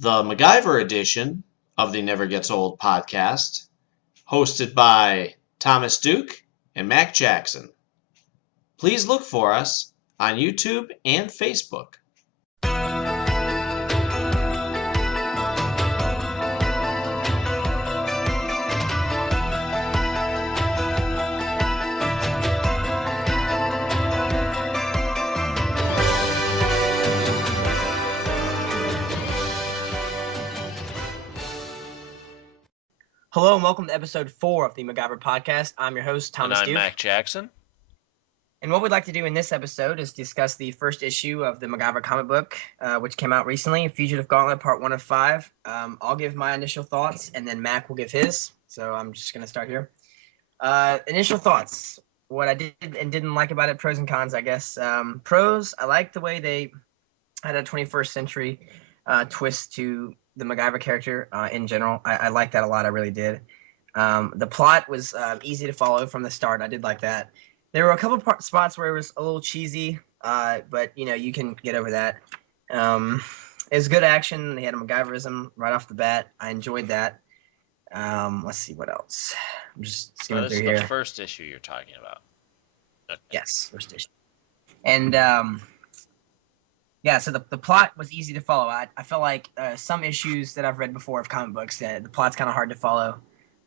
the MacGyver edition of the Never Gets Old podcast, hosted by Thomas Duke and Mac Jackson. Please look for us on YouTube and Facebook. Hello and welcome to episode 4 of the MacGyver podcast. I'm your host, Thomas And I'm Duke. Mac Jackson. And what we'd like to do in this episode is discuss the first issue of the MacGyver comic book, which came out recently, Fugitive Gauntlet Part 1 of 5. I'll give my initial thoughts, and then Mac will give his. So I'm just going to start here. Initial thoughts. What I did and didn't like about it, pros and cons, I guess. Pros, I like the way they had a 21st century twist to the MacGyver character in general. I like that a lot. I really did. The plot was easy to follow from the start. I did like that. There were a couple spots where it was a little cheesy, but you can get over that. It was good action. They had a MacGyverism right off the bat. I enjoyed that. Let's see what else. I'm just skimming This through is here. the first issue you're talking about. Okay. Yes, first issue. And yeah, so the plot was easy to follow. I felt like some issues that I've read before of comic books, the plot's kind of hard to follow.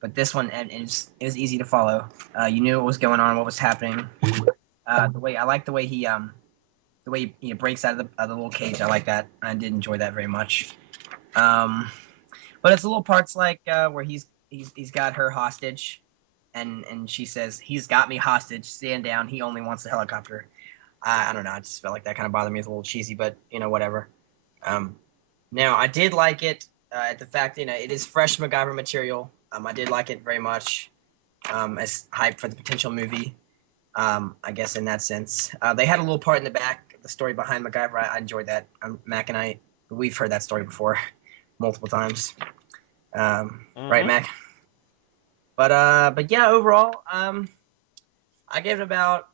But this one, it was easy to follow. You knew what was going on, what was happening. I like the way he breaks out of the little cage. I like that. I did enjoy that very much. But it's little parts like where he's got her hostage, and she says, "He's got me hostage. Stand down. He only wants the helicopter." I don't know. I just felt like that kind of bothered me. It's a little cheesy, but whatever. Now I did like it at the fact it is fresh MacGyver material. I did like it very much. As hype for the potential movie. I guess in that sense, they had a little part in the back, the story behind MacGyver. I enjoyed that. Mac and we've heard that story before, multiple times. Right, Mac? But yeah, overall, I gave it about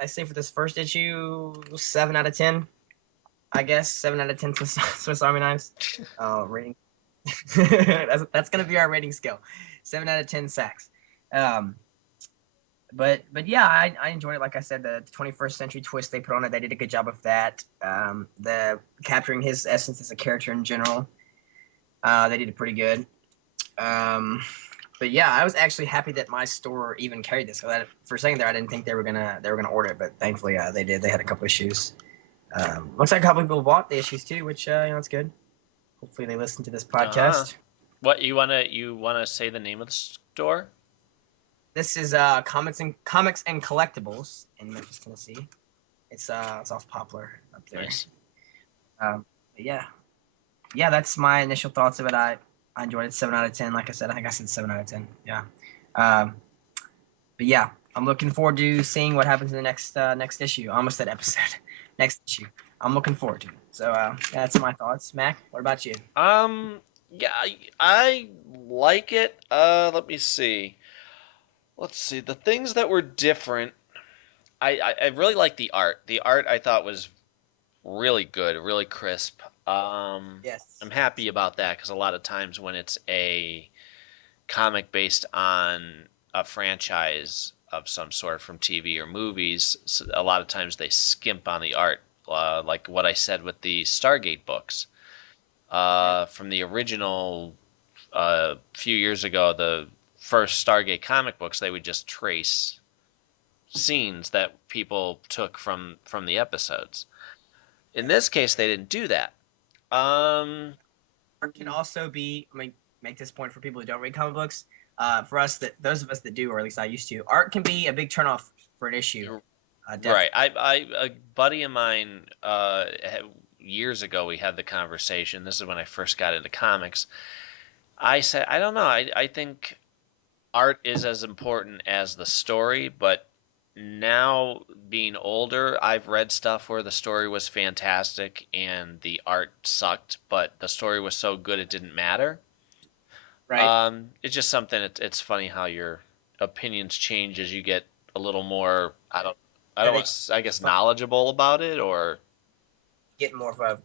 I say for this first issue, 7 out of 10. I guess 7 out of 10 Swiss Army knives. Rating. that's gonna be our rating scale. 7 out of 10 sacks. But yeah, I enjoyed it. Like I said, the 21st century twist they put on it, they did a good job of that. The capturing his essence as a character in general, they did it pretty good. But yeah, I was actually happy that my store even carried this. For a second there, I didn't think they were gonna order it, but thankfully they did. They had a couple issues. Looks like a couple people bought the issues too, which it's good. Hopefully they listen to this podcast. What you wanna say the name of the store? This is Comics and Collectibles in Memphis, Tennessee. It's off Poplar up there. Nice. Yeah, that's my initial thoughts of it. I enjoyed it. 7 out of 10. Like I said, I think I said 7 out of 10. Yeah. But yeah, I'm looking forward to seeing what happens in the next issue. Almost that episode. Next issue. I'm looking forward to it. So that's my thoughts. Mac, what about you? Yeah, I like it. Let me see. Let's see. The things that were different, I really like the art. The art I thought was really good, really crisp. Yes. I'm happy about that because a lot of times when it's a comic based on a franchise of some sort from TV or movies, a lot of times they skimp on the art, like what I said with the Stargate books. From the original few years ago, the first Stargate comic books, they would just trace scenes that people took from the episodes. In this case, they didn't do that. Art can also be. Let me make this point for people who don't read comic books. For us, those of us that do, or at least I used to, art can be a big turnoff for an issue. Right. A buddy of mine, years ago, we had the conversation. This is when I first got into comics. I said, I don't know. I think art is as important as the story, but now being older, I've read stuff where the story was fantastic and the art sucked, but the story was so good it didn't matter. Right. It's just something. It's funny how your opinions change as you get a little more. I guess knowledgeable about it, or Get more of a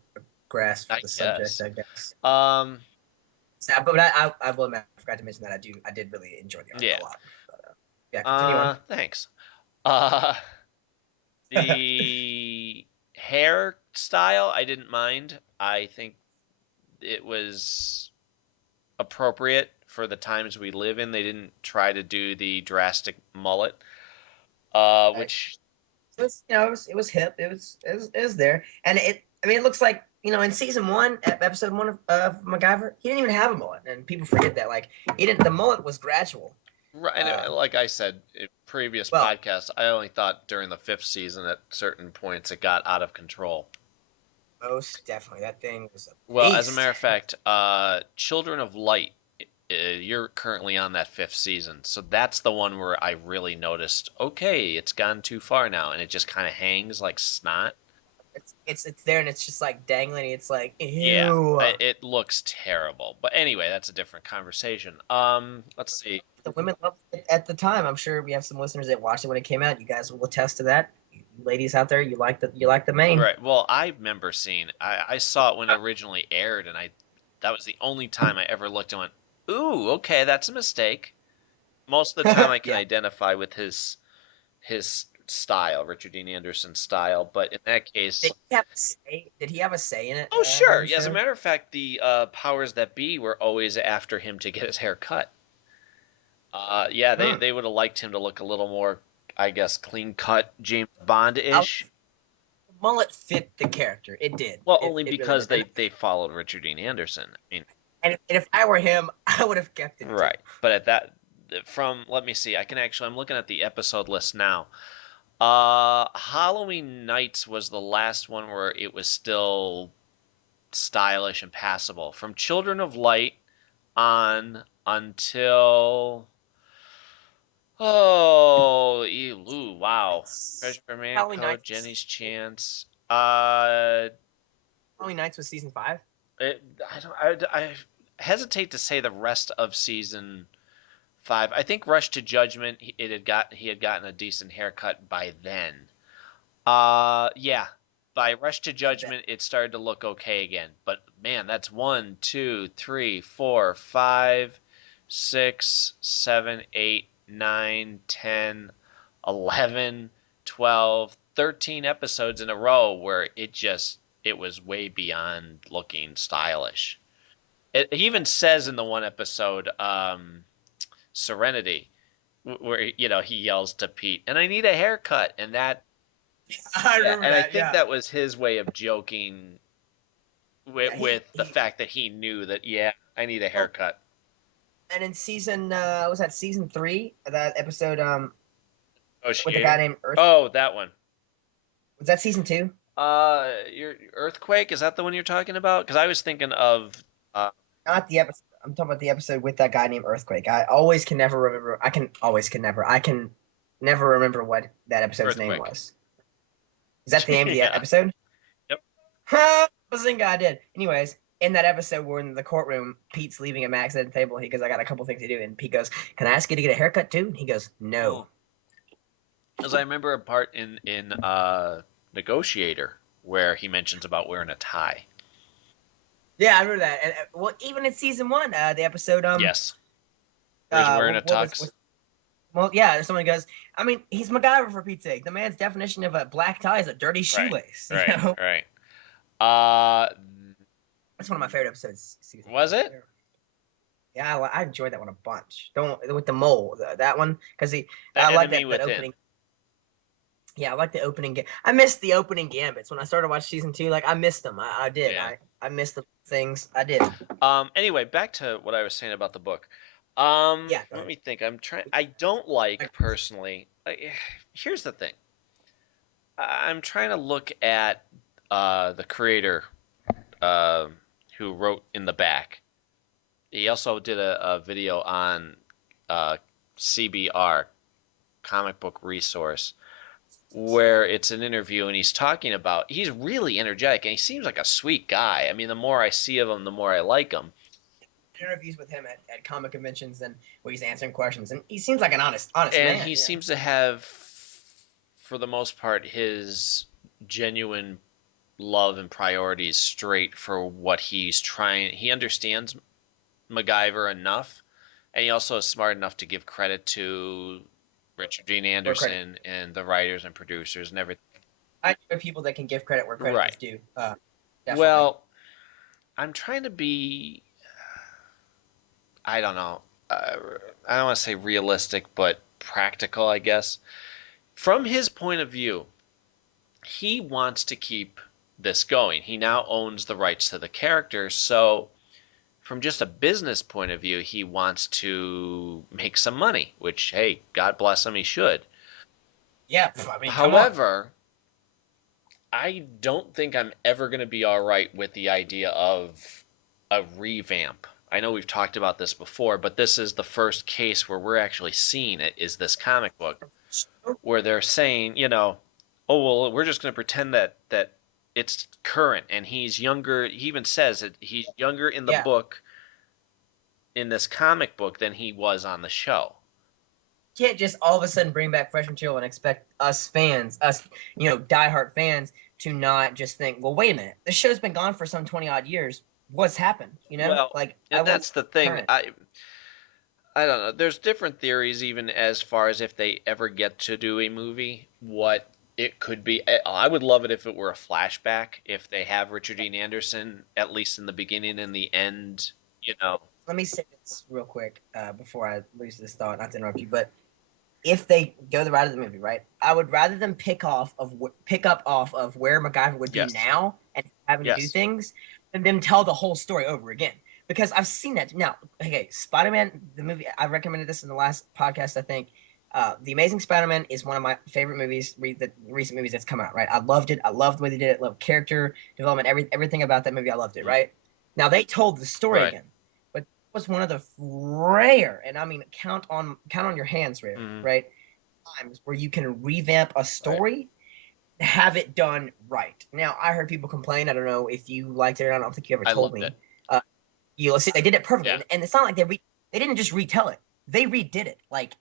grasp I the subject, guess. I guess. But I will admit, I forgot to mention that I did really enjoy the arc Yeah. a lot. But, yeah, continue on. Thanks. The hairstyle I didn't mind. I think it was appropriate for the times we live in. They didn't try to do the drastic mullet, which It was, it was hip. It was there, and I mean, it looks like in season one, episode one of MacGyver, he didn't even have a mullet, and people forget that. Like he didn't. The mullet was gradual. right, and like I said in previous Well- podcasts, I only thought during the 5th season at certain points it got out of control. Most definitely, that thing was a Well, as a beast. matter of fact, Children of Light, you're currently on that 5th season, so that's the one where I really noticed. Okay, it's gone too far now, and it just kind of hangs like snot. It's there, and it's just like dangling. It's like ew. Yeah, it looks terrible. But anyway, that's a different conversation. Let's see. The women loved it at the time. I'm sure we have some listeners that watched it when it came out. You guys will attest to that. You ladies out there, you like the main. Right. Well, I remember seeing. I saw it when it originally aired, and that was the only time I ever looked and went, "Ooh, okay, that's a mistake." Most of the time, I can Yeah. identify with his style, Richard Dean Anderson's style. But in that case, Did he have a say? Did he have a say in it? oh sure. in the Yeah, as a show? matter of fact, the powers that be were always after him to get his hair cut. Yeah, they would have liked him to look a little more, I guess, clean cut, James Bond-ish. The mullet fit the character. It did. Well, It only really because did. they followed Richard Dean Anderson. I mean, And if I were him, I would have kept it. too. right. But at that, let me see. I'm looking at the episode list now. Halloween Nights was the last one where it was still stylish and passable. From Children of Light on until wow. Treasure for Man Halloween Code, Nights. Jenny's Chance. Halloween Nights was season 5. I hesitate to say the rest of season 5. I think Rush to Judgment, he had gotten a decent haircut by then. Yeah, by Rush to Judgment, it started to look okay again. But man, that's 1, 2, 3, 4, 5, 6, 7, 8, 9, 10, 11, 12, 13 episodes in a row where it was way beyond looking stylish. He even says in the one episode, Serenity, where he yells to Pete, "And I need a haircut," and that, I remember and that. I think that was his way of joking with the he- fact that he knew that I need a haircut. And in season, was that season 3? That episode, with the Negotiator. guy named Earth. Oh, that one. Was that season 2? Your Earthquake, is that the one you're talking about? Because I was thinking of Not the episode. I'm talking about the episode with that guy named Earthquake. I can never remember what that episode's name Earthquake. was. Is that the name of the Yeah. episode? Yep. Bazinga, I did. Anyways, in that episode, we're in the courtroom. Pete's leaving at Max at the table. He goes, "I got a couple things to do." And Pete goes, "Can I ask you to get a haircut too?" And he goes, "No." Because I remember a part in Negotiator where he mentions about wearing a tie. Yeah, I remember that. And well, even in season 1, the episode. Yes. Where he's wearing a tux. Well, yeah, someone goes, I mean, he's MacGyver for Pete's sake. The man's definition of a black tie is a dirty shoelace. you know? Right. That's one of my favorite episodes. Season Was 1. it? Yeah, I enjoyed that one a bunch. With the mole, that one, because The I like Enemy that Within. opening. Yeah, I like the opening. I missed the opening gambits when I started watching season 2. Like I missed them. I did. Yeah. I missed the things. I did. Anyway, back to what I was saying about the book. Yeah, go Let me think. I don't like personally. Here's the thing. I'm trying to look at the creator who wrote in the back. He also did a video on CBR, Comic Book Resource, where it's an interview and he's really energetic and he seems like a sweet guy. I mean, the more I see of him, the more I like him. Interviews with him at comic conventions and where he's answering questions, and he seems like an honest man. And he yeah. seems to have, for the most part, his genuine love and priorities straight for what he's trying. He understands MacGyver enough, and he also is smart enough to give credit to Richard Dean Where credit. Anderson and the writers and producers and everything. I know people that can give credit where credit Right. is due. Definitely. Well, I'm trying to be, I don't know, I don't want to say realistic, but practical, I guess. From his point of view, he wants to keep this going. He now owns the rights to the character, so from just a business point of view, he wants to make some money, which, hey, God bless him, he should. Yeah, I mean, come on. However, I don't think I'm ever going to be all right with the idea of a revamp. I know we've talked about this before, but this is the first case where we're actually seeing it, is this comic book, where they're saying, you know, oh, well, we're just going to pretend that it's current, and he's younger. He even says that he's younger in the Yeah. book, in this comic book, than he was on the show. You can't just all of a sudden bring back fresh material and expect us fans, diehard fans, to not just think, well, wait a minute, the show's been gone for some 20 odd years. What's happened? You know, Well, like and that's the thing. current. I don't know. There's different theories, even as far as if they ever get to do a movie, what it could be. I would love it if it were a flashback, if they have Richard Dean Anderson, at least in the beginning and the end, you know. Let me say this real quick before I lose this thought, not to interrupt you, but if they go the route of the movie, right, I would rather them pick up off of where MacGyver would be Yes. now and having to do Yes. things, than them tell the whole story over again. Because I've seen that. Now, okay, Spider-Man, the movie, I recommended this in the last podcast, I think. The Amazing Spider-Man is one of my favorite movies, the recent movies that's come out, right? I loved it. I loved the way they did it. Loved character development, everything about that movie. I loved it, right? Now, they told the story Right. again. But it was one of the rare, and I mean, count on your hands, rare, Mhm. right? Times where you can revamp a story, have it done right. Now, I heard people complain. I don't know if you liked it or not. I don't think you ever I told loved me. it. You'll see they did it perfectly, Yeah. and it's not like they didn't just retell it. They redid it. Like,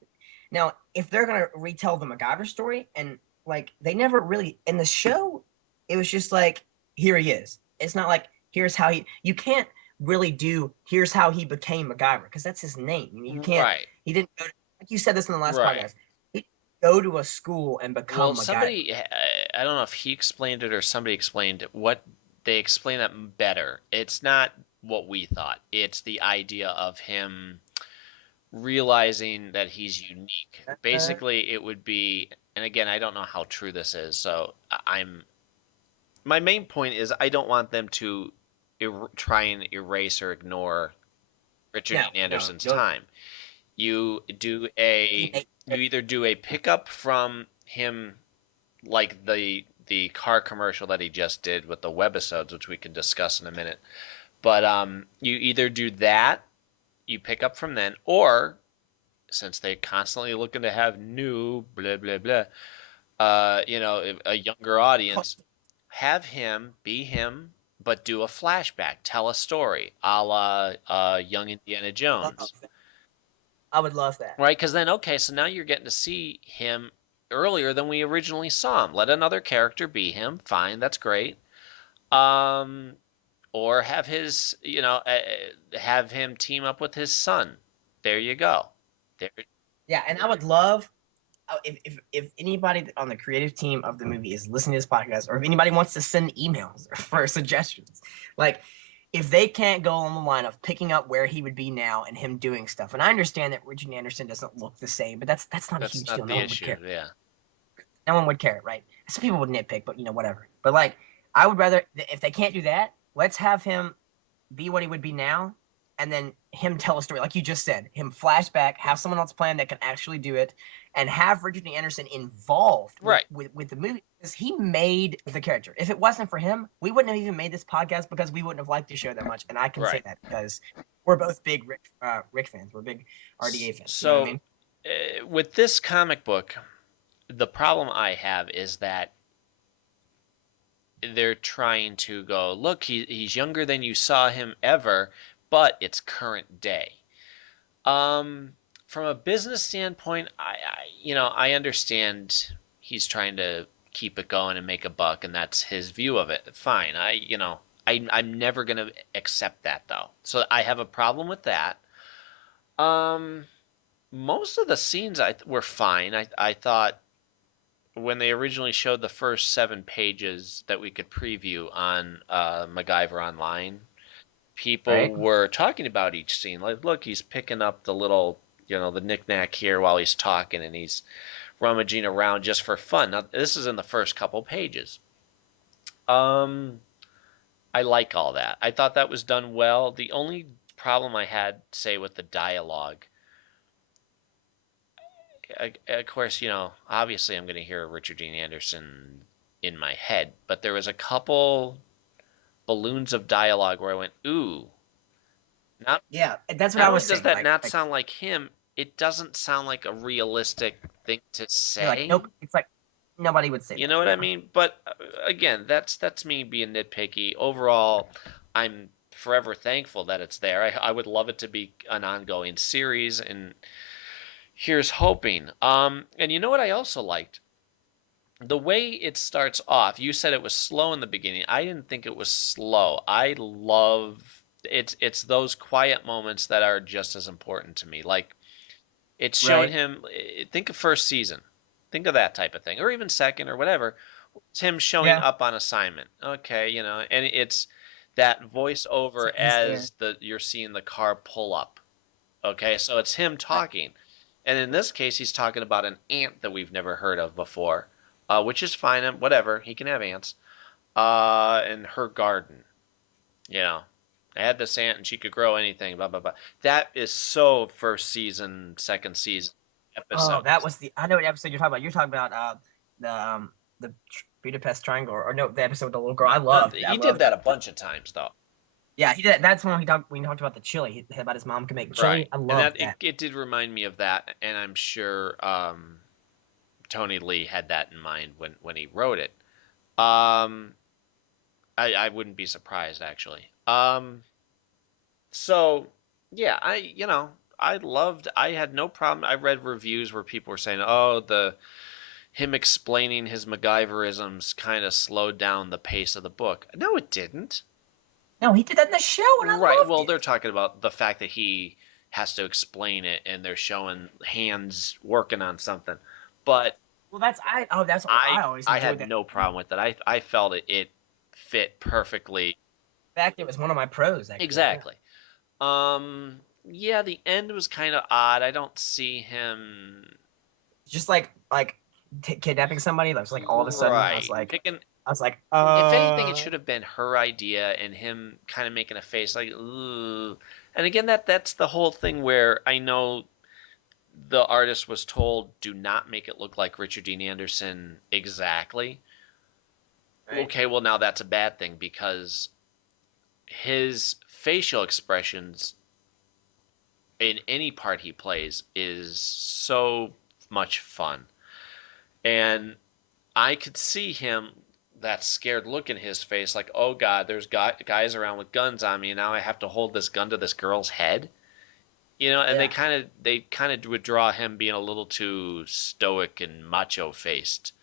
now, if they're gonna retell the MacGyver story, and like they never really in the show, it was just like, here he is. It's not like here's how you can't really do here's how he became MacGyver, because that's his name. You can't. Right. He didn't go to, like you said this in the last Right. podcast. He didn't go to a school and become Well, MacGyver. somebody, I don't know if he explained it or somebody explained it, what they explain that better. It's not what we thought. It's the idea of him realizing that he's unique. Basically, it would be, and again, I don't know how true this is, so my main point is I don't want them to try and erase or ignore Richard No, Dean no, Anderson's don't. time. You either do a pickup from him, like the car commercial that he just did with the webisodes, which we can discuss in a minute. But you either do that, you pick up from then, or since they're constantly looking to have new blah blah blah, a younger audience, have him be him, but do a flashback, tell a story, a la Young Indiana Jones. I would love that. Right, because then, okay, so now you're getting to see him earlier than we originally saw him. Let another character be him. Fine, that's great. Or have have him team up with his son. There you go. There. Yeah, and I would love if anybody on the creative team of the movie is listening to this podcast, or if anybody wants to send emails for suggestions, like if they can't go on the line of picking up where he would be now and him doing stuff. And I understand that Richard Anderson doesn't look the same, but that's not a That's huge not deal. the No one would issue. care. Yeah. No one would care, right? Some people would nitpick, but whatever. But like, I would rather, if they can't do that, let's have him be what he would be now, and then him tell a story, like you just said, him flashback, have someone else plan that can actually do it, and have Richard Dean Anderson involved Right. with the movie, because he made the character. If it wasn't for him, we wouldn't have even made this podcast, because we wouldn't have liked the show that much, and I can say Right. that because we're both big Rick fans. We're big RDA fans. So, you know what I mean? With this comic book, the problem I have is that they're trying to go, look, he's younger than you saw him ever, but it's current day. From a business standpoint, I understand he's trying to keep it going and make a buck, and that's his view of it. Fine. I'm never gonna accept that though. So I have a problem with that. Most of the scenes were fine. I thought when they originally showed the first 7 pages that we could preview on MacGyver Online, people Right. were talking about each scene. Like, look, he's picking up the little, the knickknack here while he's talking, and he's rummaging around just for fun. Now, this is in the first couple pages. I like all that. I thought that was done well. The only problem I had, say, with the dialogue, of course, obviously I'm going to hear Richard Dean Anderson in my head, but there was a couple balloons of dialogue where I went, ooh. Not, Yeah, that's what not I was only does saying. that not sound like him, it doesn't sound like a realistic thing to you're say. like, nope. It's like nobody would say You that, know what I mean? But again, that's me being nitpicky. Overall, I'm forever thankful that it's there. I would love it to be an ongoing series, and here's hoping. And you know what I also liked? The way it starts off. You said it was slow in the beginning. I didn't think it was slow. I love it's those quiet moments that are just as important to me. Like it's showing Right. him. Think of first season. Think of that type of thing, or even second, or whatever. It's him showing Yeah. up on assignment. Okay, and it's that voiceover So he's there. as you're seeing the car pull up. Okay, so it's him talking, and in this case, he's talking about an ant that we've never heard of before, which is fine. And whatever, he can have ants. In her garden, I had this ant and she could grow anything. Blah blah blah. That is so first season, second season Oh, episode. that was I know what episode you're talking about. You're talking about the Budapest Triangle, or no, the episode with the little girl. I loved. He did that a bunch of times though. Yeah, he did. That's when we talked about the chili. He about his mom can make chili. Right. I And loved that. it did remind me of that, and I'm sure Tony Lee had that in mind when he wrote it. I wouldn't be surprised actually. So yeah, I had no problem. I read reviews where people were saying, "Oh, him explaining his MacGyverisms kind of slowed down the pace of the book." No, it didn't. No, he did that in the show, and I Right. loved Well, it. they're talking about the fact that he has to explain it, and they're showing hands working on something. But Well, that's what I always I enjoyed had that. no problem with it. I felt it fit perfectly. In fact, it was one of my pros. Actually. Exactly. Yeah, the end was kind of odd. I don't see him Just like kidnapping somebody. That was like all of a sudden. I was right like, picking. if If anything, it should have been her idea and him kind of making a face like, ooh. And again, that's the whole thing where I know the artist was told, do not make it look like Richard Dean Anderson exactly. Right. Okay, well, now that's a bad thing because his facial expressions in any part he plays is so much fun. And I could see him, that scared look in his face, like, oh God, there's guys around with guns on me, and now I have to hold this gun to this girl's head. And Yeah. they kind of would draw him being a little too stoic and macho faced.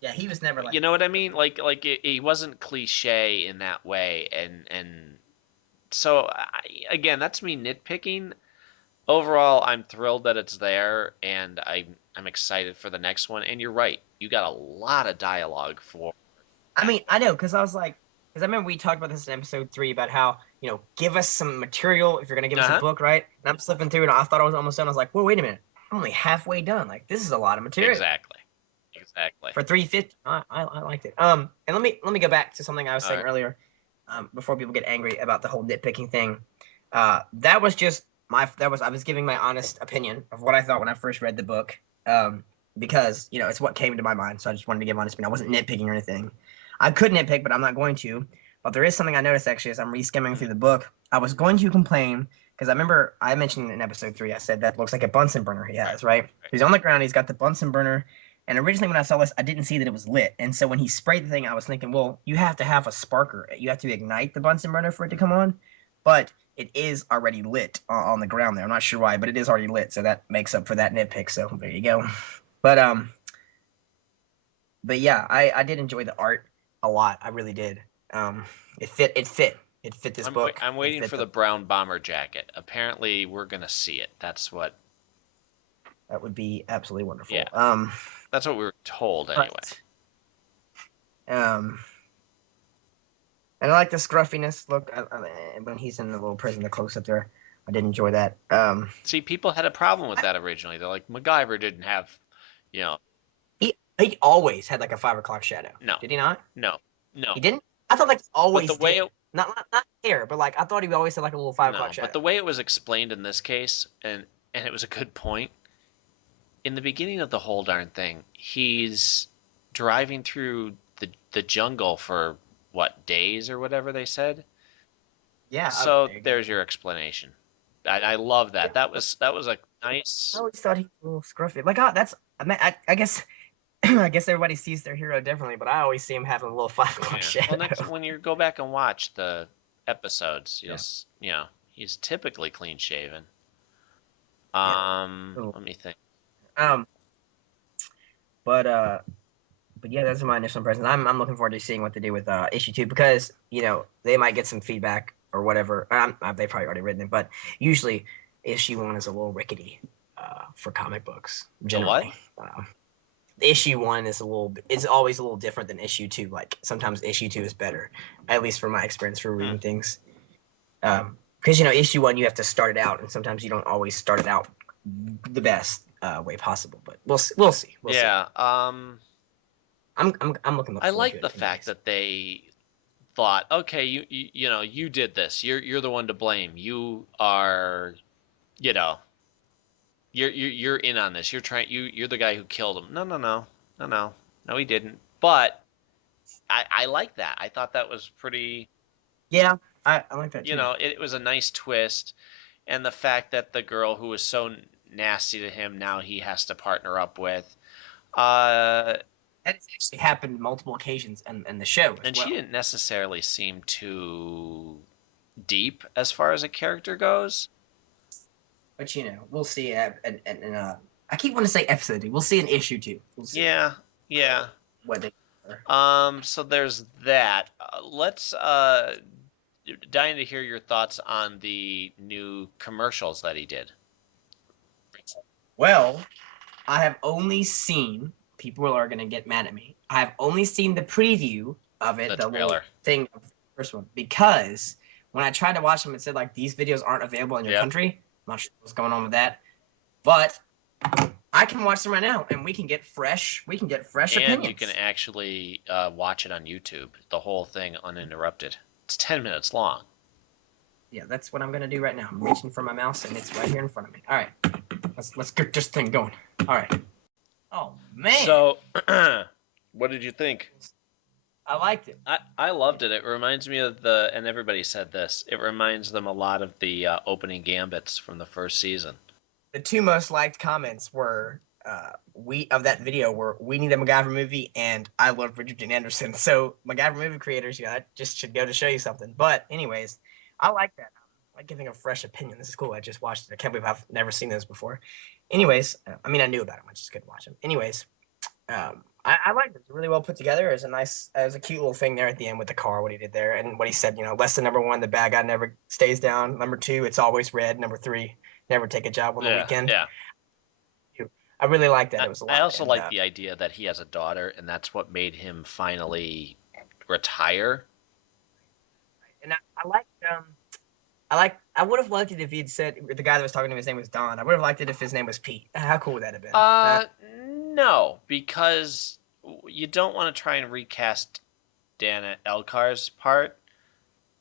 Yeah, he was never like. You know what I mean? Like he wasn't cliche in that way, and so again, that's me nitpicking. Overall, I'm thrilled that it's there, and I'm excited for the next one. And you're right, you got a lot of dialogue for. I mean, I know, because I remember we talked about this in episode 3 about how, give us some material if you're gonna give us a book, right? And I'm slipping through, and I thought I was almost done. I was like, well, wait a minute, I'm only halfway done. Like, this is a lot of material. Exactly. For 350, I liked it. And let me go back to something I was saying right. earlier, before people get angry about the whole nitpicking thing. That was just I was giving my honest opinion of what I thought when I first read the book. Because it's what came to my mind, so I just wanted to give honest opinion. I wasn't nitpicking or anything. I could nitpick, but I'm not going to. But there is something I noticed actually as I'm reskimming through the book. I was going to complain because I remember I mentioned in episode 3, I said that looks like a Bunsen burner he has, right? He's on the ground, he's got the Bunsen burner, and originally when I saw this, I didn't see that it was lit. And so when he sprayed the thing, I was thinking, well, you have to have a sparker. You have to ignite the Bunsen burner for it to come on. But it is already lit on the ground there. I'm not sure why, but it is already lit, so that makes up for that nitpick. So there you go. But But yeah, I did enjoy the art a lot. I really did. It fit this book. I'm It waiting fit for the brown bomber jacket. Apparently, we're gonna see it. That's what. That would be absolutely wonderful. Yeah. That's what we were told anyway. And I like the scruffiness look when he's in the little prison, the close up there. I did enjoy that. See, people had a problem with that originally. They're like, MacGyver didn't have, you know. He always had like a 5 o'clock shadow. No. Did he not? No. He didn't. I thought like always. But the way did. Not hair, but like I thought he always had like a little 5 o'clock shadow. But the way it was explained in this case, and it was a good point. In the beginning of the whole darn thing, he's driving through the jungle for what, days or whatever they said. Yeah. So there's your explanation. I love that. Yeah. That was a nice. I always thought he was a little scruffy. Like, oh, that's. I guess. I guess everybody sees their hero differently, but I always see him having a little 5 o'clock shadow. Well, when you go back and watch the episodes, he's typically clean shaven. Let me think. But yeah, those are my initial impressions. I'm looking forward to seeing what they do with issue 2 because they might get some feedback or whatever. They've probably already written it, but usually issue 1 is a little rickety for comic books. Generally. The what? Issue 1 is always a little different than issue 2. Like sometimes issue 2 is better, at least from my experience for reading things. Because issue 1 you have to start it out, and sometimes you don't always start it out the best way possible. But we'll see. We'll see. I'm looking. I like the fact that they thought, okay, you did this. You're the one to blame. You are, You're in on this. You're the guy who killed him. No, he didn't. But I like that. I thought that was pretty. Yeah, I like that too. It was a nice twist, and the fact that the girl who was so nasty to him now he has to partner up with. That actually happened multiple occasions in the show. And she didn't necessarily seem too deep as far as a character goes. But we'll see. I keep wanting to say episode 2. We'll see in issue 2. We'll see. Yeah. What they. So there's that. Let's dying to hear your thoughts on the new commercials that he did. Well, I have only seen. People are gonna get mad at me. I have only seen the preview of it, the little thing of the first one, because when I tried to watch them, it said like these videos aren't available in your country. I'm not sure what's going on with that, but I can watch them right now, and we can get fresh. We can get fresh opinions. And you can actually watch it on YouTube, the whole thing uninterrupted. It's 10 minutes long. Yeah, that's what I'm gonna do right now. I'm reaching for my mouse, and it's right here in front of me. All right, let's get this thing going. All right. Oh man. So, what did you think? I liked it. I loved it. It reminds me of and everybody said this, it reminds them a lot of the opening gambits from the first season. The 2 most liked comments were of that video were "We need a MacGyver movie" and "I love Richard Dean Anderson." So MacGyver movie creators, that just should go to show you something. But anyways, I like that. I like giving a fresh opinion. This is cool. I just watched it. I can't believe I've never seen this before. Anyways, I knew about them. I just couldn't watch them. Anyways, I liked it. It was really well put together. It was a cute little thing there at the end with the car, what he did there, and what he said. Lesson number 1: the bad guy never stays down. Number 2: it's always red. Number 3: never take a job on the weekend. Yeah. I really like that. It was a lot. I also like the idea that he has a daughter, and that's what made him finally retire. And I would have liked it if he'd said the guy that was talking to him, his name was Don. I would have liked it if his name was Pete. How cool would that have been? No, because you don't want to try and recast Dana Elkar's part.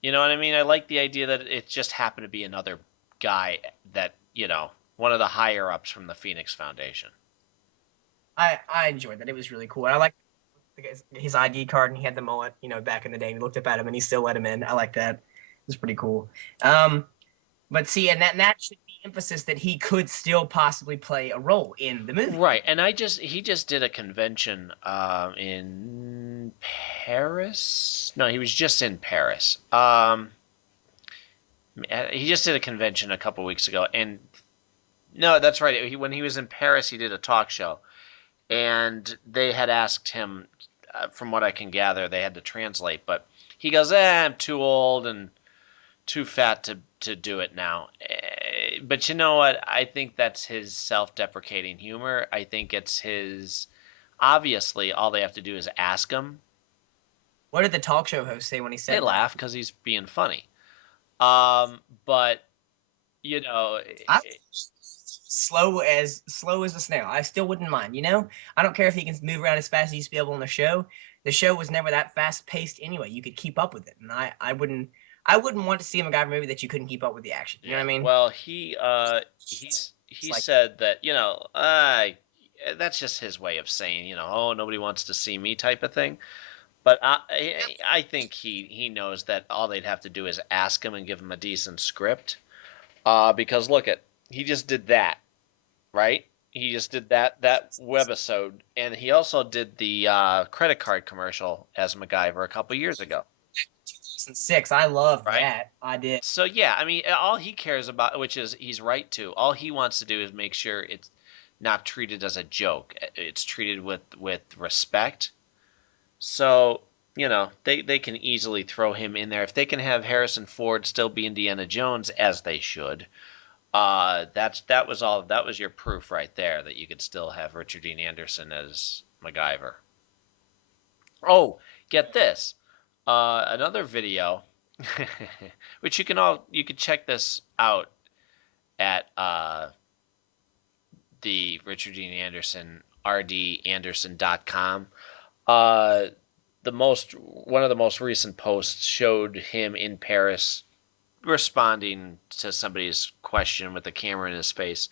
You know what I mean? I like the idea that it just happened to be another guy that, one of the higher ups from the Phoenix Foundation. I enjoyed that. It was really cool. I liked his ID card, and he had the mullet, back in the day. And he looked up at him, and he still let him in. I like that. It was pretty cool. But see, and that should be emphasis that he could still possibly play a role in the movie. Right, and he just did a convention in Paris. No, he was just in Paris. He just did a convention a couple weeks ago, and no, that's right. When he was in Paris, he did a talk show, and they had asked him, from what I can gather, they had to translate, but he goes, I'm too old and too fat to do it now. But you know what? I think that's his self-deprecating humor. I think it's his. Obviously, all they have to do is ask him. What did the talk show host say when he said They that? laugh because he's being funny. But you know, I slow as a snail. I still wouldn't mind. You know, I don't care if he can move around as fast as he used to be able on the show. The show was never that fast paced anyway. You could keep up with it, and I wouldn't want to see a MacGyver movie that you couldn't keep up with the action. You know what I mean? Well, he like, said that, that's just his way of saying, oh, nobody wants to see me type of thing. But I think he knows that all they'd have to do is ask him and give him a decent script. Because look he just did that, right? He just did that webisode, and he also did the credit card commercial as MacGyver a couple years ago. 2006. I love that. I did. So yeah, I mean, all he cares about, which is he's right to, all he wants to do is make sure it's not treated as a joke. It's treated with respect. So, they can easily throw him in there. If they can have Harrison Ford still be Indiana Jones, as they should, that was your proof right there that you could still have Richard Dean Anderson as MacGyver. Oh, get this. Another video, which you could check this out at the Richard Dean Anderson, rdanderson.com. One of the most recent posts showed him in Paris responding to somebody's question with the camera in his face.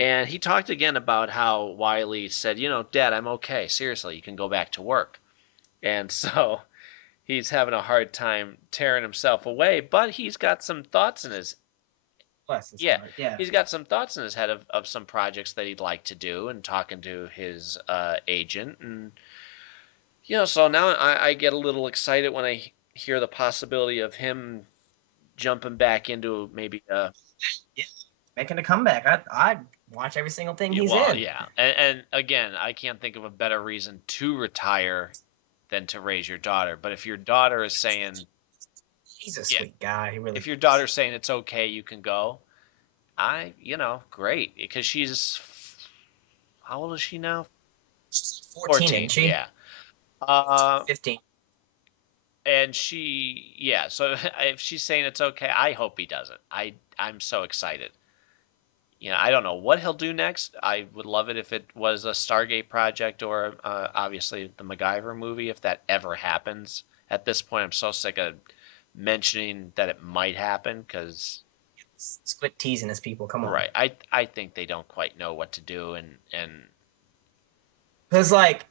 And he talked again about how Wiley said, Dad, I'm okay. Seriously, you can go back to work. And so he's having a hard time tearing himself away, but he's got some thoughts in his he's got some thoughts in his head of some projects that he'd like to do, and talking to his agent. And so now I get a little excited when I hear the possibility of him jumping back into maybe making a comeback. I'd watch every single thing he's in. Yeah, and again, I can't think of a better reason to retire than to raise your daughter. But if your daughter is saying, he's a sweet guy. He really. If your daughter's saying it's okay, you can go. Great, because she's, how old is she now? She's 14, isn't she? Yeah. 15. And so if she's saying it's okay, I hope he doesn't. I'm so excited. I don't know what he'll do next. I would love it if it was a Stargate project or obviously the MacGyver movie, if that ever happens. At this point, I'm so sick of mentioning that it might happen, because quit teasing us, people. Come on. Right. I think they don't quite know what to do, and because like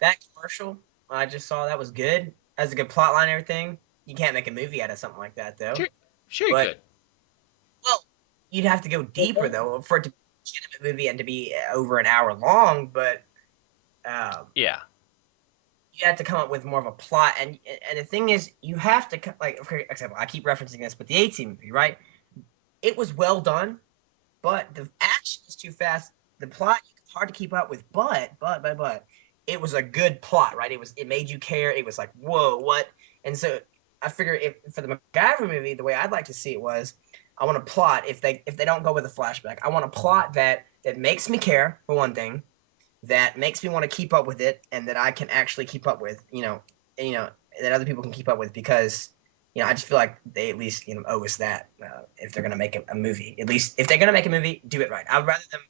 that commercial I just saw, that was good. Has a good plot line and everything. You can't make a movie out of something like that, though. Sure you could. Well, you'd have to go deeper, though, for it to be a legitimate movie and to be over an hour long. But yeah, you have to come up with more of a plot. And the thing is, you have to, like, for example, I keep referencing this, but the A-Team movie, right? It was well done, but the action was too fast. The plot, it's hard to keep up with. But it was a good plot, right? It made you care. It was like, whoa, what? And so I figure for the MacGyver movie, the way I'd like to see it was, I want a plot, if they don't go with a flashback, I want a plot that makes me care, for one thing, that makes me want to keep up with it, and that I can actually keep up with, that other people can keep up with, because I just feel like they at least owe us that if they're gonna make a movie. At least if they're gonna make a movie, do it right. I'd rather them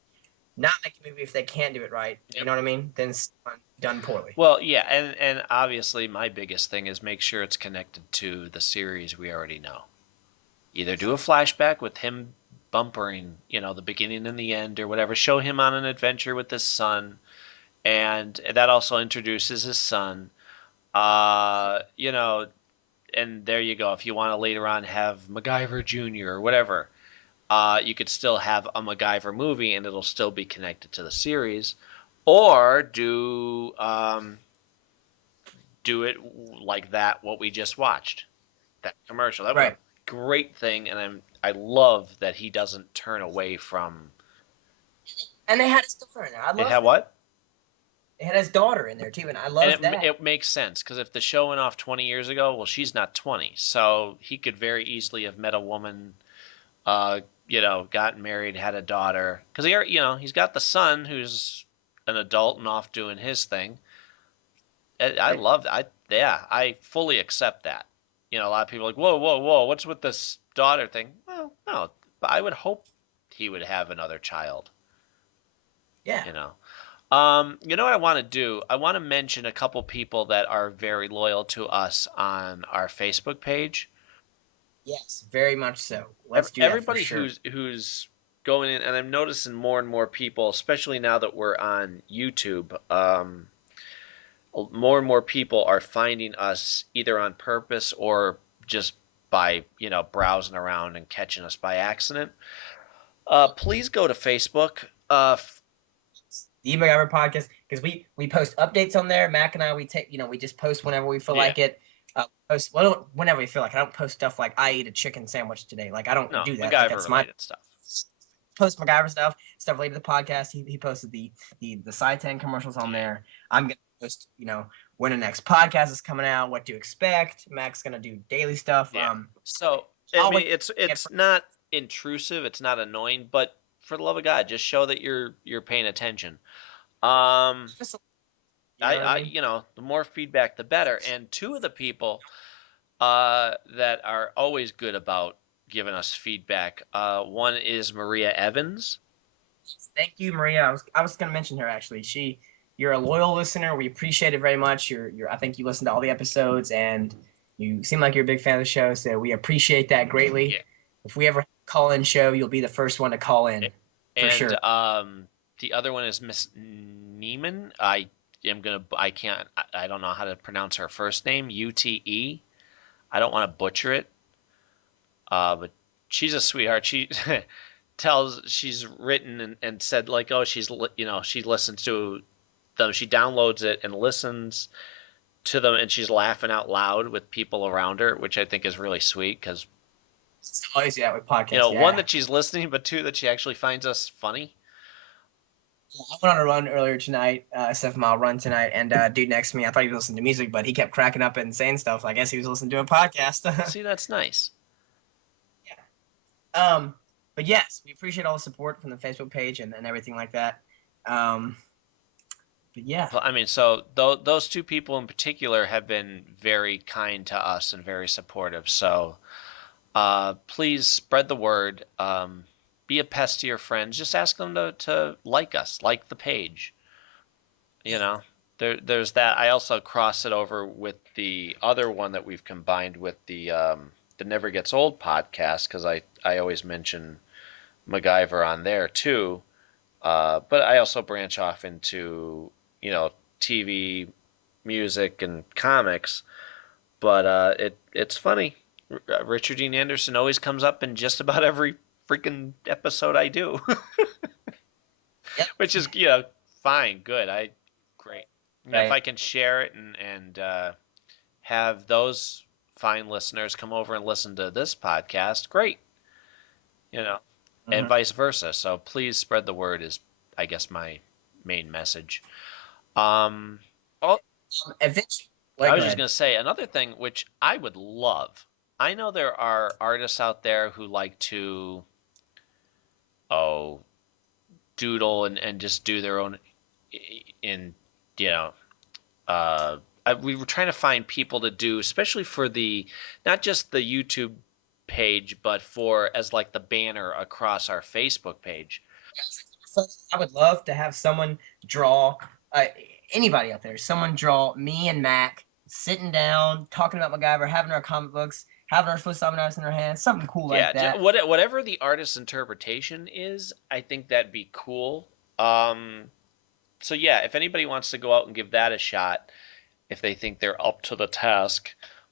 not make a movie if they can't do it right. Yep. You know what I mean? Than done poorly. Well, yeah, and obviously my biggest thing is make sure it's connected to the series we already know. Either do a flashback with him bumpering, the beginning and the end or whatever. Show him on an adventure with his son, and that also introduces his son. And there you go. If you want to later on have MacGyver Jr. or whatever, you could still have a MacGyver movie and it'll still be connected to the series. Or do it like that, what we just watched, that commercial. That was a great thing, and I love that he doesn't turn away from. And they had a still in there. I love. They had what? It had his daughter in there too, and I love that. it makes sense because if the show went off 20 years ago, well, she's not 20, so he could very easily have met a woman, gotten married, had a daughter, because he's got the son who's an adult and off doing his thing. I love that. I fully accept that. A lot of people are like, whoa, whoa, whoa, what's with this daughter thing? Well, no, but I would hope he would have another child. Yeah. You know what I want to do? I want to mention a couple people that are very loyal to us on our Facebook page. Yes, very much so. Let's do that for Everybody sure. who's going in, and I'm noticing more and more people, especially now that we're on YouTube, more and more people are finding us either on purpose or just by browsing around and catching us by accident. Please go to Facebook. The MacGyver podcast, because we post updates on there. Mac and I, we just post whenever we feel like it. Whenever we feel like it. I don't post stuff like I ate a chicken sandwich today. Like I don't do that. MacGyver That's related stuff. Post MacGyver stuff related to the podcast. He posted the Sci-10 commercials on there. I'm gonna post when the next podcast is coming out, what to expect. Mac's gonna do daily stuff. Yeah. So I mean, it's not intrusive. It's not annoying, but for the love of God, just show that you're paying attention. The more feedback, the better. And two of the people that are always good about giving us feedback. One is Maria Evans. Thank you, Maria. I was going to mention her actually. You're a loyal listener. We appreciate it very much. I think you listen to all the episodes, and you seem like you're a big fan of the show. So we appreciate that greatly. Yeah. If we ever call in show, you'll be the first one to call in. For sure. The other one is Miss Neiman. I don't know how to pronounce her first name. UTE. I don't want to butcher it. But she's a sweetheart. She she's written and said like, oh, she listens to them. She downloads it and listens to them, and she's laughing out loud with people around her, which I think is really sweet because. It's always with podcasts. One, that she's listening, but two, that she actually finds us funny. I went on a run earlier tonight, a 7-mile run tonight, and dude next to me, I thought he was listening to music, but he kept cracking up and saying stuff. I guess he was listening to a podcast. See, that's nice. Yeah. But yes, we appreciate all the support from the Facebook page and everything like that. But yeah. I mean, so those two people in particular have been very kind to us and very supportive. So. Please spread the word. Be a pest to your friends. Just ask them to like us, like the page. There's that. I also cross it over with the other one that we've combined with the Never Gets Old podcast, because I always mention MacGyver on there too. But I also branch off into TV, music, and comics. But it's funny. Richard Dean Anderson always comes up in just about every freaking episode I do. Yep. Which is, fine, good. Great. Right. If I can share it and have those fine listeners come over and listen to this podcast, great. And vice versa. So please spread the word is, I guess, my main message. Eventually, I was just going to say another thing, which I would love. I know there are artists out there who like to, doodle and just do their own, we were trying to find people to do, especially for not just the YouTube page, but as like the banner across our Facebook page. I would love to have someone draw, anybody out there, someone draw me and Mac sitting down, talking about MacGyver, having our comic books, having our Swiss Army knives in our hands, something cool like that. Whatever the artist's interpretation is, I think that'd be cool. So yeah, if anybody wants to go out and give that a shot, if they think they're up to the task,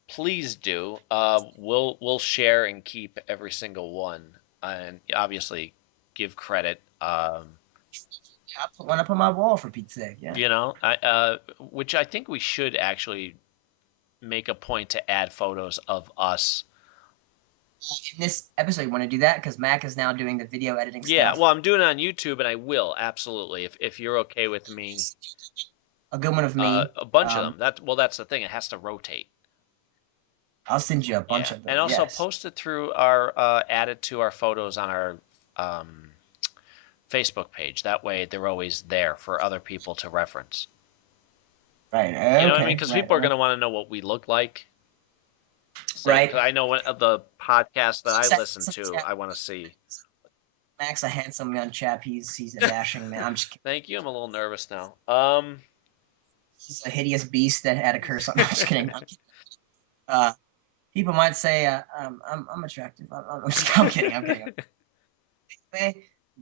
please do. We'll share and keep every single one, and obviously give credit. I'll put one up on my wall for Pete's sake. Yeah. Which I think we should actually make a point to add photos of us. In this episode, you want to do that? Because Mac is now doing the video editing stuff. Yeah, well, I'm doing it on YouTube, and I will, absolutely, if you're okay with me. a good one of me. A bunch of Um, them. That's the thing. It has to rotate. I'll send you a bunch Yeah, of them. and also Yes. post it through our add it to our photos on our um, Facebook page. That way, they're always there for other people to reference. Right. You know what I mean? Okay. Because Right. people are going to want to know what we look like. Right. Because I know one of the podcasts that I Sa- listen sa- to, sa- I want to see. Max, a handsome young chap. He's a dashing man. I'm just kidding. Thank you. I'm a little nervous now. He's a hideous beast that had a curse on. I'm just kidding. I'm kidding. People might say I'm attractive. I'm kidding. I'm kidding.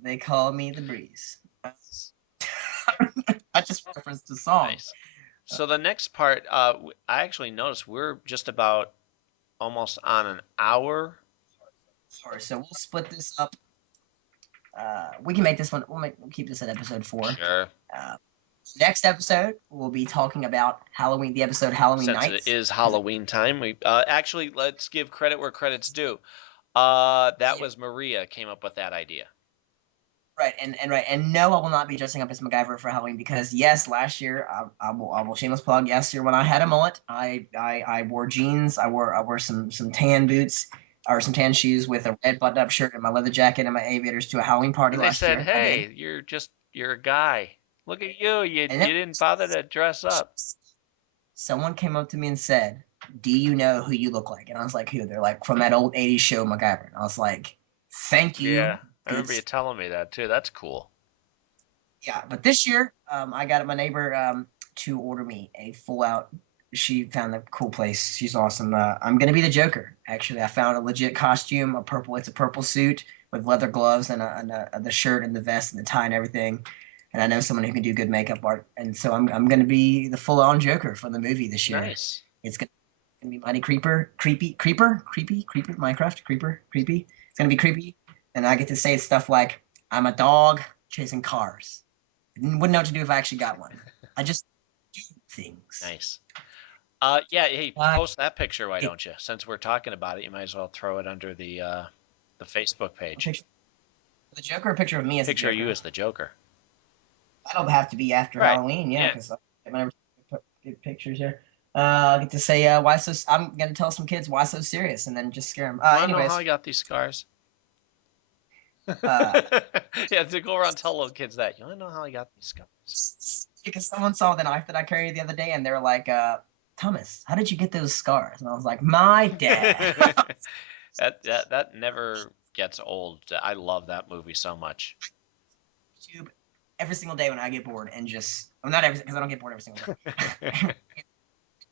They call me the breeze. I just referenced the song. Nice. So the next part, I actually noticed we're just about almost on an hour. Sorry, so we'll split this up. We can make this one. We'll keep this at episode 4. Sure. Next episode, we'll be talking about Halloween. The episode Halloween Since Nights. it is Halloween time, we actually let's give credit where credit's due. That was Maria came up with that idea. Right, and no, I will not be dressing up as MacGyver for Halloween because yes, last year I will shameless plug. Yes, year when I had a mullet, I wore jeans. I wore some tan boots or some tan shoes with a red button-up shirt and my leather jacket and my aviators to a Halloween party And they last said, year. "Hey, you're a guy. Look at you. You didn't bother to dress up." Someone came up to me and said, "Do you know who you look like?" And I was like, "Who?" They're like, "From that old '80s show, MacGyver." And I was like, "Thank you." Yeah, I remember you telling me that too. That's cool. Yeah, but this year, I got my neighbor to order me a full-out. She found a cool place. She's awesome. I'm gonna be the Joker. Actually, I found a legit costume. It's a purple suit with leather gloves and the shirt and the vest and the tie and everything. And I know someone who can do good makeup art, and so I'm gonna be the full-on Joker for the movie this year. Nice. It's gonna be mighty creepy Minecraft creepy. It's gonna be creepy, and I get to say stuff like, "I'm a dog chasing cars." Wouldn't know what to do if I actually got one. I just do things. Nice. Yeah. Hey, post that picture. Why don't you? Since we're talking about it, you might as well throw it under the Facebook page. The Joker, a picture of me as Picture the of Joker. you as the Joker. That'll have to be after Halloween, yeah, because I never put good pictures here. I get to say why so. I'm gonna tell some kids why so serious, and then just scare them. I don't Anyways, know how I got these scars. uh, Yeah, to go around and tell little kids that. You want to know how I got these scars? because someone saw the knife that I carried the other day, and they were like, "Thomas, how did you get those scars?" And I was like, "My dad." that never gets old. I love that movie so much. YouTube every single day when I get bored, and just not every because I don't get bored every single day.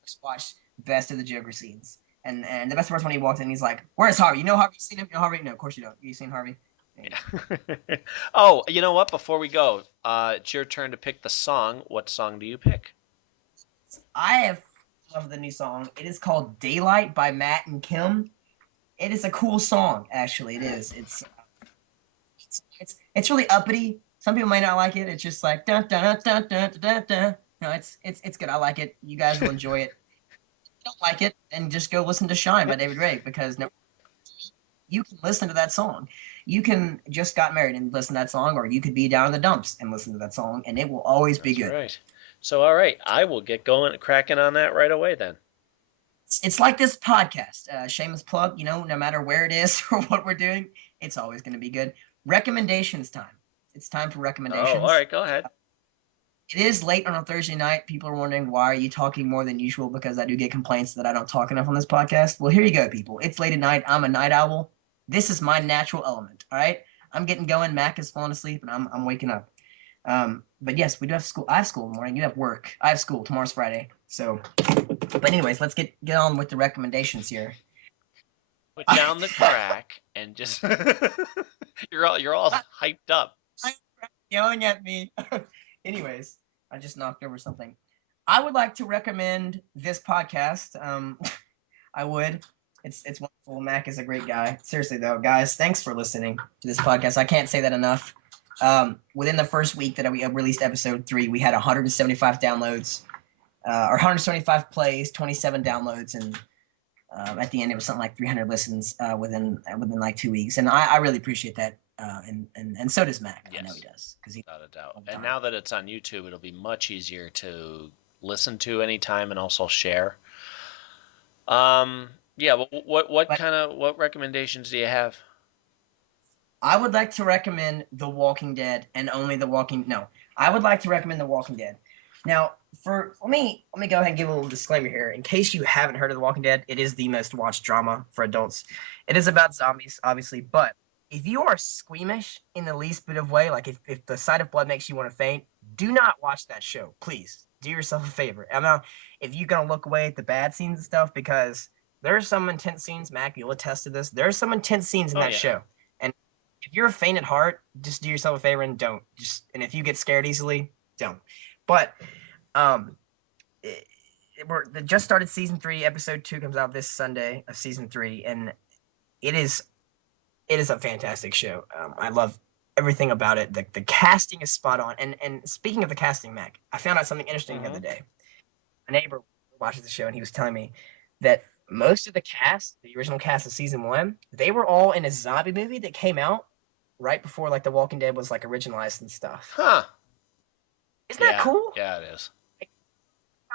Just watch best of the Joker scenes, and the best part's when he walks in, he's like, "Where's Harvey? You know Harvey? You seen him? You know Harvey? No, of course you don't. You seen Harvey?" Yeah. Oh, you know what? Before we go, it's your turn to pick the song. What song do you pick? I love the new song. It is called "Daylight" by Matt and Kim. It is a cool song, actually. It is. It's really uppity. Some people may not like it. It's just like dun dun dun dun dun dun dun. No, it's good. I like it. You guys will enjoy it. If you don't like it, then just go listen to "Shine" by David Drake because you can listen to that song. You can just got married and listen to that song, or you could be down in the dumps and listen to that song, and it will always be good. Right. So, all right, I will get cracking on that right away then. It's like this podcast. Shameless plug. No matter where it is or what we're doing, it's always going to be good. Recommendations time. It's time for recommendations. Oh, all right, go ahead. It is late on a Thursday night. People are wondering why are you talking more than usual because I do get complaints that I don't talk enough on this podcast. Well, here you go, people. It's late at night. I'm a night owl. This is my natural element. All right, I'm getting going. Mac is falling asleep, and I'm waking up. But yes, we do have school. I have school in the morning. You have work. I have school. Tomorrow's Friday. So, but anyways, let's get on with the recommendations here. Put down the crack and just you're all hyped up. Yelling at me. Anyways, I just knocked over something. I would like to recommend this podcast. I would. It's wonderful. Mac is a great guy. Seriously though, guys, thanks for listening to this podcast. I can't say that enough. Within the first week that we released episode 3, we had 175 downloads, or 175 plays, 27 downloads, and at the end it was something like 300 listens within like 2 weeks. And I really appreciate that. and so does Mac. I know he Yes. does because he. Without a doubt. all the And time. now that it's on YouTube, it'll be much easier to listen to anytime and also share. Yeah, what But kind of what recommendations do you have? I would like to recommend The Walking Dead and only The Walking. No, I would like to recommend The Walking Dead. Now, let me go ahead and give a little disclaimer here. In case you haven't heard of The Walking Dead, it is the most watched drama for adults. It is about zombies, obviously, but if you are squeamish in the least bit of way, like if the sight of blood makes you want to faint, do not watch that show. Please do yourself a favor. I know if you're gonna look away at the bad scenes and stuff, because there's some intense scenes. Mac, you'll attest to this. There's some intense scenes in Oh that yeah. show. And if you're faint at heart, just do yourself a favor and don't. And if you get scared easily, don't. But they just started season 3. Episode 2 comes out this Sunday of season 3, and it is a fantastic show. I love everything about it. The casting is spot on. And speaking of the casting, Mac, I found out something interesting the other day. A neighbor watches the show, and he was telling me that most of the cast, the original cast of season 1, they were all in a zombie movie that came out right before like The Walking Dead was like originalized and stuff. Huh. Isn't that cool? Yeah, it is. I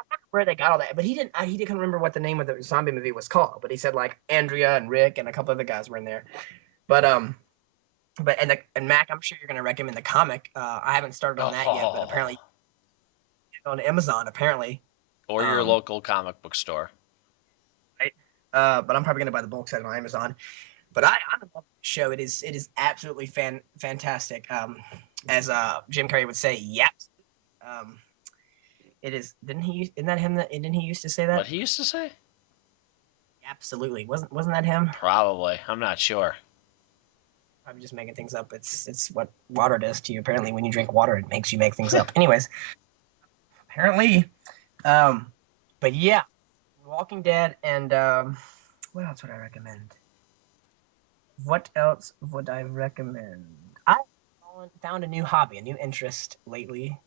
wonder where they got all that, but he didn't remember what the name of the zombie movie was called. But he said like Andrea and Rick and a couple other guys were in there. But and Mac, I'm sure you're gonna recommend the comic. I haven't started on that yet, but apparently on Amazon apparently. Or your local comic book store. Right. But I'm probably gonna buy the bulk set on Amazon. But I love the show. It is absolutely fantastic. As Jim Carrey would say, yep. It is. Didn't he used to say that? What he used to say? Absolutely. Wasn't that him? Probably. I'm not sure. I'm just making things up. It's what water does to you. Apparently, when you drink water, it makes you make things up. Anyways, apparently, but yeah, Walking Dead and what else would I recommend? What else would I recommend? I found a new hobby, a new interest lately.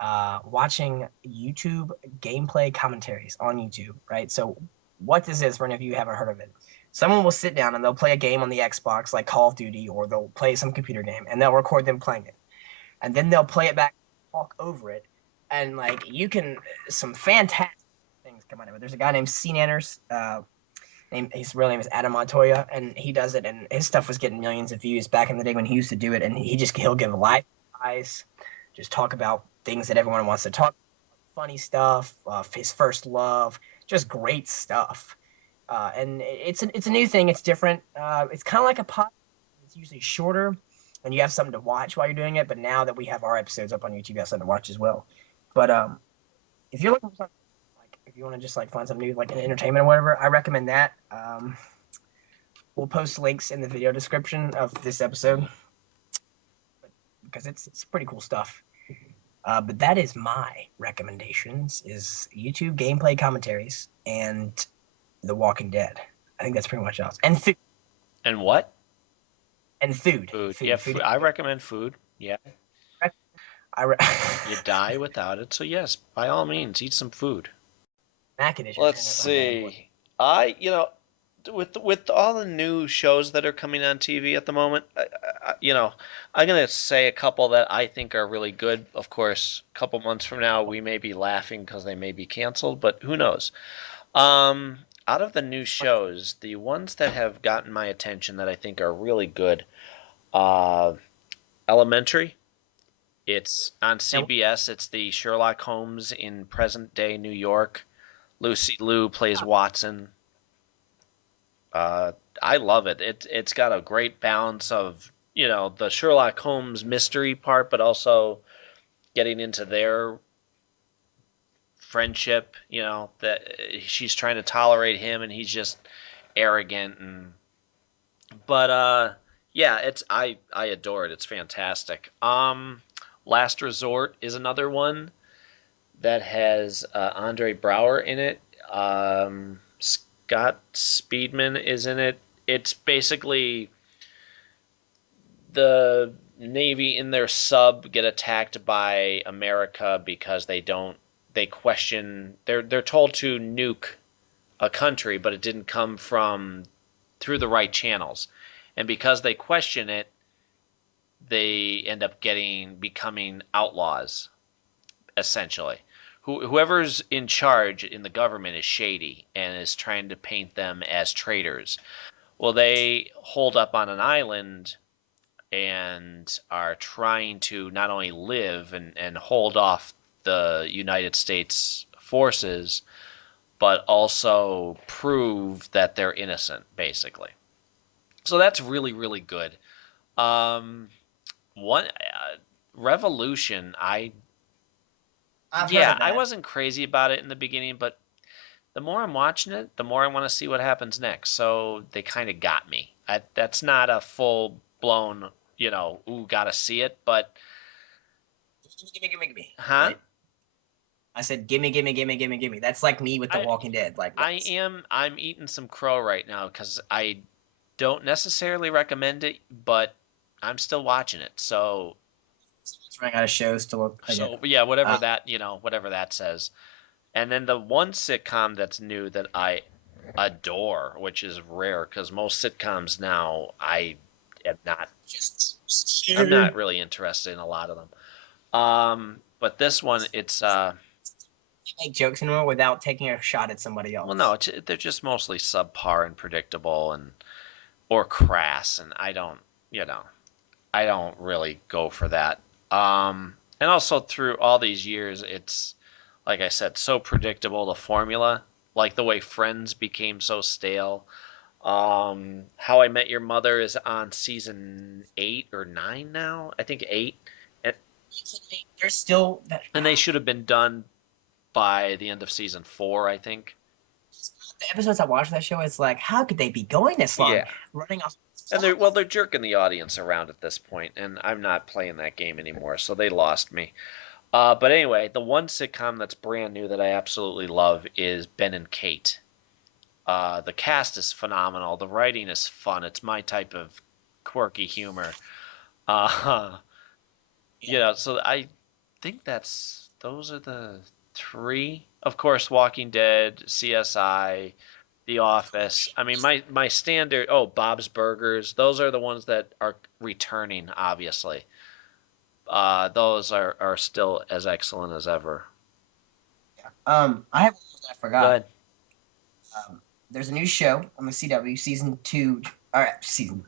Watching YouTube gameplay commentaries on YouTube, right? So what this is, for any of you who haven't heard of it, someone will sit down and they'll play a game on the Xbox like Call of Duty, or they'll play some computer game and they'll record them playing it. And then they'll play it back, talk over it, and like some fantastic things come out of it. There's a guy named C Nanners, his real name is Adam Montoya, and he does it, and his stuff was getting millions of views back in the day when he used to do it, and he'll give live advice, just talk about things that everyone wants to talk about, funny stuff, his first love, just great stuff. And it's a new thing. It's different. It's kind of like a podcast. It's usually shorter, and you have something to watch while you're doing it. But now that we have our episodes up on YouTube, you have something to watch as well. But if you're looking for something, like if you want to just like find something new, like an entertainment or whatever, I recommend that. We'll post links in the video description of this episode because it's pretty cool stuff. But that is my recommendations: is YouTube gameplay commentaries and The Walking Dead. I think that's pretty much else. And food. And what? And food. Food. Yeah, food. I recommend food. Yeah. You die without it, so yes, by all means, eat some food. Let's see. With all the new shows that are coming on TV at the moment, I'm gonna say a couple that I think are really good. Of course, a couple months from now, we may be laughing because they may be canceled, but who knows? Out of the new shows, the ones that have gotten my attention that I think are really good, Elementary. It's on CBS. It's the Sherlock Holmes in present-day New York. Lucy Liu plays Watson. I love it. It's got a great balance of, the Sherlock Holmes mystery part, but also getting into their friendship, that she's trying to tolerate him and he's just arrogant but yeah, I adore it. It's fantastic. Last Resort is another one that has Andre Braugher in it. Scott Speedman is in it. It's basically the Navy in their sub get attacked by America because they question, they're told to nuke a country, but it didn't come through the right channels. And because they question it, they end up becoming outlaws, essentially. Whoever's in charge in the government is shady and is trying to paint them as traitors. Well, they hold up on an island and are trying to not only live and hold off the United States forces, but also prove that they're innocent, basically. So that's really, really good. One Revolution, I've heard yeah, of I that. wasn't crazy about it in the beginning, but the more I'm watching it, the more I want to see what happens next. So they kind of got me. That's not a full blown, ooh, gotta see it, but Gimme. huh? Right? I said, gimme. That's like me with The I Walking Dead. Like, I'm eating some crow right now because I don't necessarily recommend it, but I'm still watching it. it's running out of shows to look. So yeah, whatever Uh, whatever that says. And then the one sitcom that's new that I adore, which is rare because most sitcoms now am not I'm not really interested in a lot of them. But this one, it's make jokes anymore without taking a shot at somebody else. well, no, they're just mostly subpar and predictable and or crass, and I don't really go for that. And also through all these years, it's like I said, so predictable the formula, like the way Friends became so stale. How I Met Your Mother is on season 8 or 9 now. I think 8, and, There's still that. and they should have been done by the end of season 4, I think. The episodes I watch of that show, it's like, how could they be going this long? Yeah. Running off. And they're jerking the audience around at this point, and I'm not playing that game anymore, so they lost me. But anyway, the one sitcom that's brand new that I absolutely love is Ben and Kate. The cast is phenomenal. The writing is fun. It's my type of quirky humor. Uh, so I think those are the three. Of course, Walking Dead, CSI, The Office. I mean, my standard. Oh, Bob's Burgers. Those are the ones that are returning. Obviously, those are still as excellent as ever. I have one that I Go forgot. ahead. There's a new show on the CW, season 2. All right, season.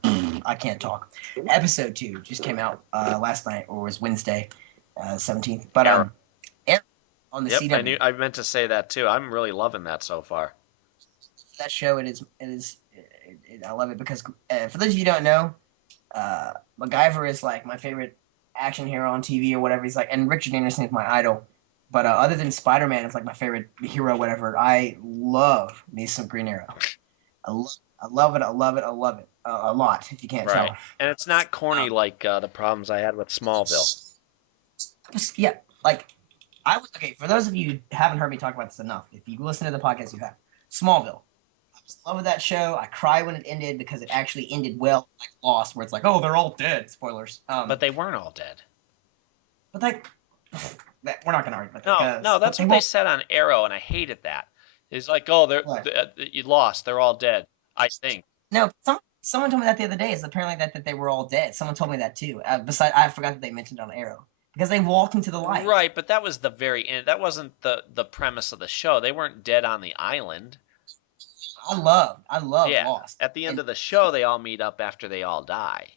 I can't talk. Episode 2 just came out last night, or was Wednesday, 17th. But Arrow. Arrow on the Yep, CW. I meant to say that too. I'm really loving that so far. That show, I love it because for those of you who don't know, MacGyver is like my favorite action hero on TV or whatever. He's like, and Richard Anderson is my idol. But other than Spider-Man, it's like my favorite hero, whatever. I love me some Green Arrow. I love it a lot. If you can't Right. tell. And it's not corny like the problems I had with Smallville. Yeah, like I was okay. For those of you who haven't heard me talk about this enough, if you listen to the podcast, you have Smallville. I was in love with that show. I cried when it ended because it actually ended well, like Lost, where it's like, oh, they're all dead. Spoilers. But they weren't all dead. But like, we're not gonna argue about that. No, that's what they said on Arrow, and I hated that. It's like, oh, you lost. They're all dead. I think. No, someone told me that the other day. Is apparently that they were all dead. Someone told me that too. Besides, I forgot that they mentioned it on Arrow because they walked into the light. Right, but that was the very end. That wasn't the premise of the show. They weren't dead on the island. I love Yeah. Lost. At the end of the show, they all meet up after they all die.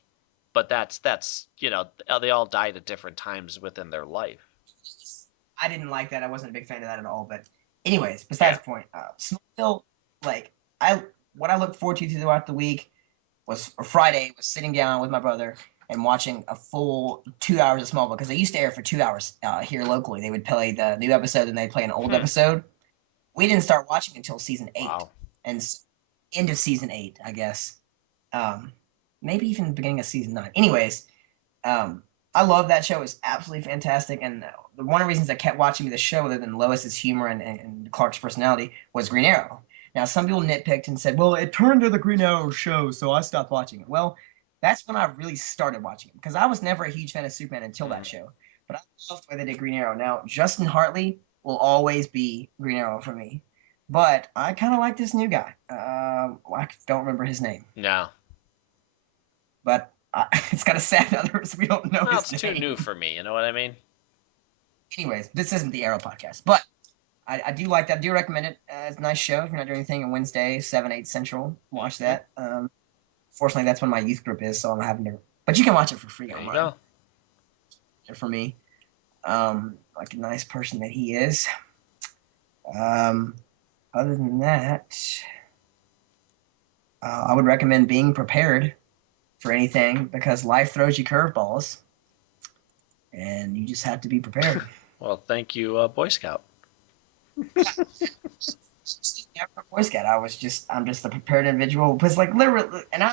But that's they all died at different times within their life. I didn't like that. I wasn't a big fan of that at all. But anyways, besides the point, Smallville, like what I looked forward to throughout the week was Friday was sitting down with my brother and watching a full 2 hours of Smallville because they used to air for 2 hours here locally. They would play the new episode and they'd play an old episode. We didn't start watching until season 8 and end of season 8, I guess. Maybe even the beginning of season 9. Anyways, I love that show. It's absolutely fantastic. And one of the reasons I kept watching the show, other than Lois's humor and Clark's personality, was Green Arrow. Now, some people nitpicked and said, well, it turned to the Green Arrow show, so I stopped watching it. Well, that's when I really started watching it, because I was never a huge fan of Superman until that show. But I loved the way they did Green Arrow. Now, Justin Hartley will always be Green Arrow for me. But I kind of like this new guy. I don't remember his name. No. But It's kind of sad others we don't know Well, his it's name. too new for me. You know what I mean? Anyways, this isn't the Arrow podcast, but I do like that. I do recommend it. It's a nice show. If you're not doing anything on Wednesday, 7, 8 Central, watch that. Fortunately, that's when my youth group is, so I'm having to. But you can watch it for free There you online. go. For me, like a nice person that he is. Other than that, I would recommend being prepared for anything because life throws you curveballs, and you just have to be prepared. Well, thank you, Boy Scout. Boy Scout, I'm just a prepared individual. Because like literally, and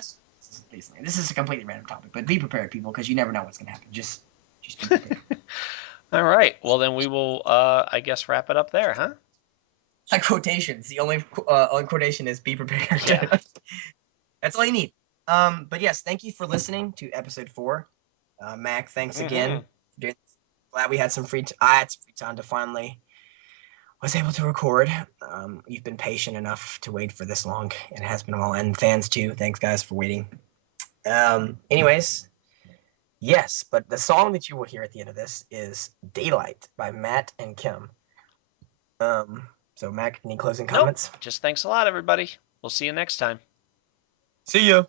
this is a completely random topic, but be prepared, people, because you never know what's gonna happen. Just be prepared. All right. Well, then we will, I guess, wrap it up there, huh? Like quotations. The only quotation is be prepared. Yeah. That's all you need. But yes, thank you for listening to episode 4. Mac, thanks again. Glad we had some I had some free time to finally was able to record. You've been patient enough to wait for this long. It has been a while, and fans too. Thanks guys for waiting. Anyways, yes, but the song that you will hear at the end of this is Daylight by Matt and Kim. So Mac, any closing comments? Nope. Just thanks a lot, everybody. We'll see you next time. See ya.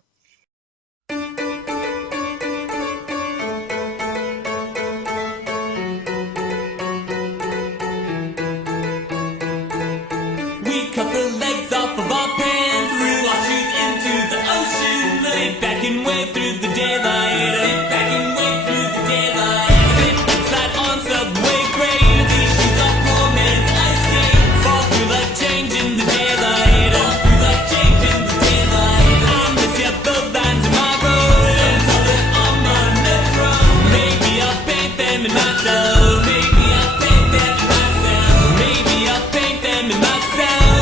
We cut the legs off of our pants, threw our shoes into the ocean, sit back and wait through the daylight, sit back and wait through the daylight, sit and slide on subway grades, these shoes are poor man's ice skates, fall through like change in the daylight, fall through like change in the daylight, I miss your blood lines in my road, some tell that I'm on the road, maybe I'll paint them in myself, maybe I'll paint them in myself, maybe I'll paint them in myself.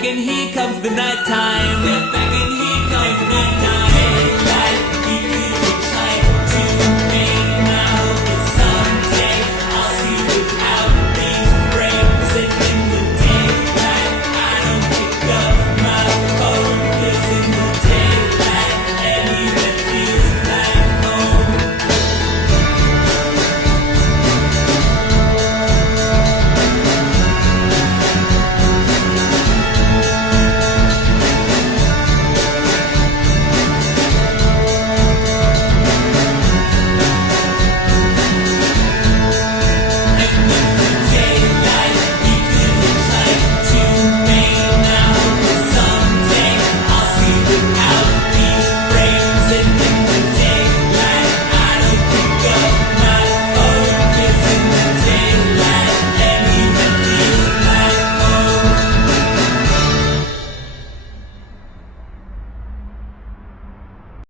And here comes the night time.